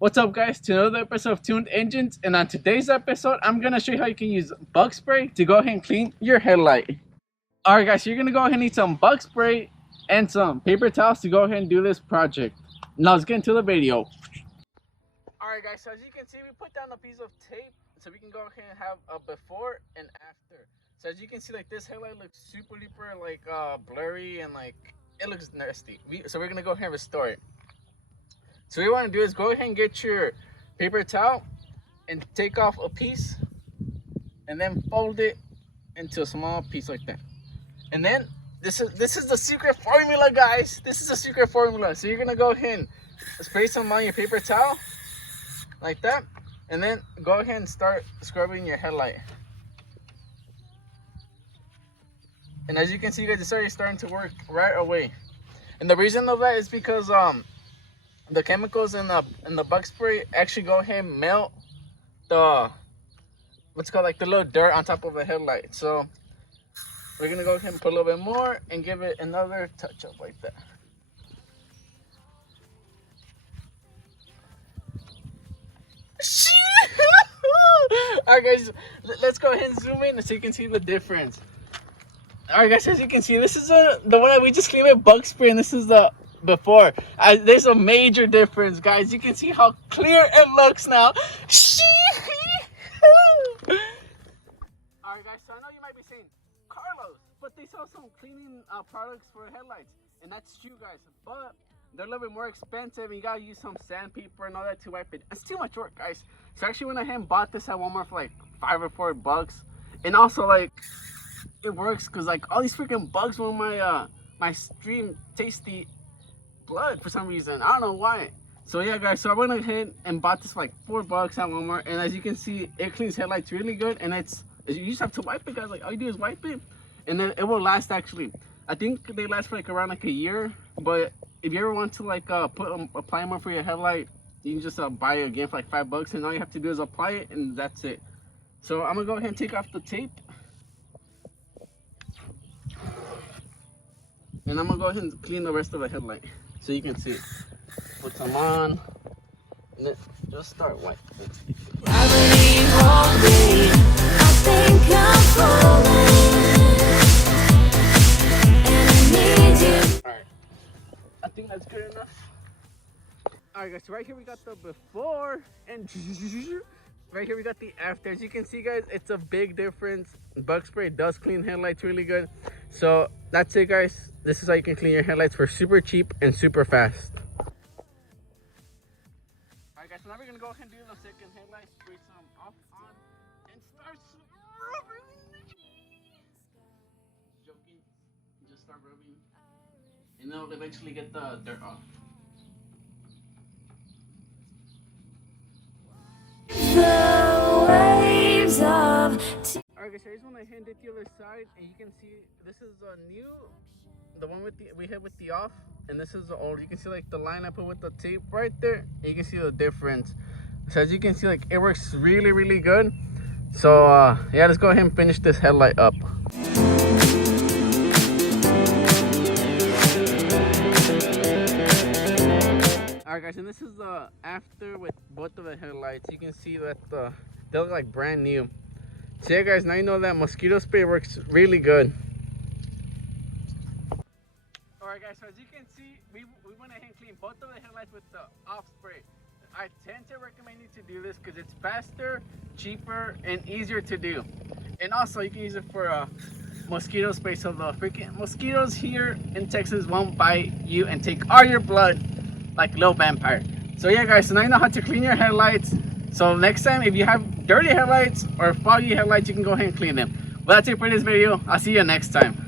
What's up, guys, to another episode of Tuned Engines, and on today's episode I'm going to show you how you can use bug spray to go ahead and clean your headlight. Alright guys, so you're going to go ahead and need some bug spray and some paper towels to go ahead and do this project. Now let's get into the video. Alright guys, so as you can see, we put down a piece of tape so we can go ahead and have a before and after. So as you can see, like, this headlight looks super duper like blurry and like it looks nasty. So we're going to go ahead and restore it. So what you want to do is go ahead and get your paper towel and take off a piece and then fold it into a small piece like that. And then this is the secret formula, guys. This is the secret formula. So you're gonna go ahead and spray some on your paper towel like that, and then go ahead and start scrubbing your headlight. And as you can see, guys, it's already starting to work right away. And the reason of that is because the chemicals in the bug spray actually go ahead and melt the what's called like the little dirt on top of the headlight. So we're gonna go ahead and put a little bit more and give it another touch up like that. Alright guys, let's go ahead and zoom in so you can see the difference. Alright guys, as you can see, this is the one that we just cleaned with bug spray, and this is the before. There's a major difference, guys. You can see how clear it looks now. Alright guys, so I know you might be saying, Carlos, but they sell some cleaning products for headlights, and that's true, guys, but they're a little bit more expensive and you gotta use some sandpaper and all that to wipe it. It's too much work, guys. So I actually went ahead and bought this at Walmart for like $5 or $4, and also like it works because like all these freaking bugs on my stream tasty blood for some reason. I don't know why. So yeah guys, so I went ahead and bought this for like $4 at Walmart, and as you can see, it cleans headlights really good, and you just have to wipe it, guys. Like, all you do is wipe it, and then it will last. Actually, I think they last for like around like a year. But if you ever want to like apply more for your headlight, you can just buy it again for like $5, and all you have to do is apply it, and that's it. So I'm gonna go ahead and take off the tape, and I'm gonna go ahead and clean the rest of the headlight so you can see it. Put some on, and then just start wiping. Alright, I think that's good enough. Alright guys, so right here we got the before, and right here we got the after. As you can see, guys, it's a big difference. Bug spray does clean headlights really good. So that's it, guys. This is how you can clean your headlights for super cheap and super fast. Alright guys, so now we're gonna go ahead and do the second headlight. Spray some off, on, and start rubbing. Joking, just start rubbing, and it'll eventually get the dirt off. Alright guys, so I just want to hand it the other side, and you can see this is the one with we had with the off, and this is the old. You can see like the line I put with the tape right there, and you can see the difference. So as you can see, like, it works really, really good. So yeah, let's go ahead and finish this headlight up. Alright guys, and this is the after with both of the headlights. You can see that they look like brand new. So yeah guys, now you know that mosquito spray works really good. Alright guys, so as you can see, we went ahead and cleaned both of the headlights with the off spray. I tend to recommend you to do this because it's faster, cheaper, and easier to do. And also you can use it for mosquito spray, so the freaking mosquitoes here in Texas won't bite you and take all your blood like little vampire. So yeah guys, so now you know how to clean your headlights. So next time, if you have dirty headlights or foggy headlights, you can go ahead and clean them. Well, that's it for this video. I'll see you next time.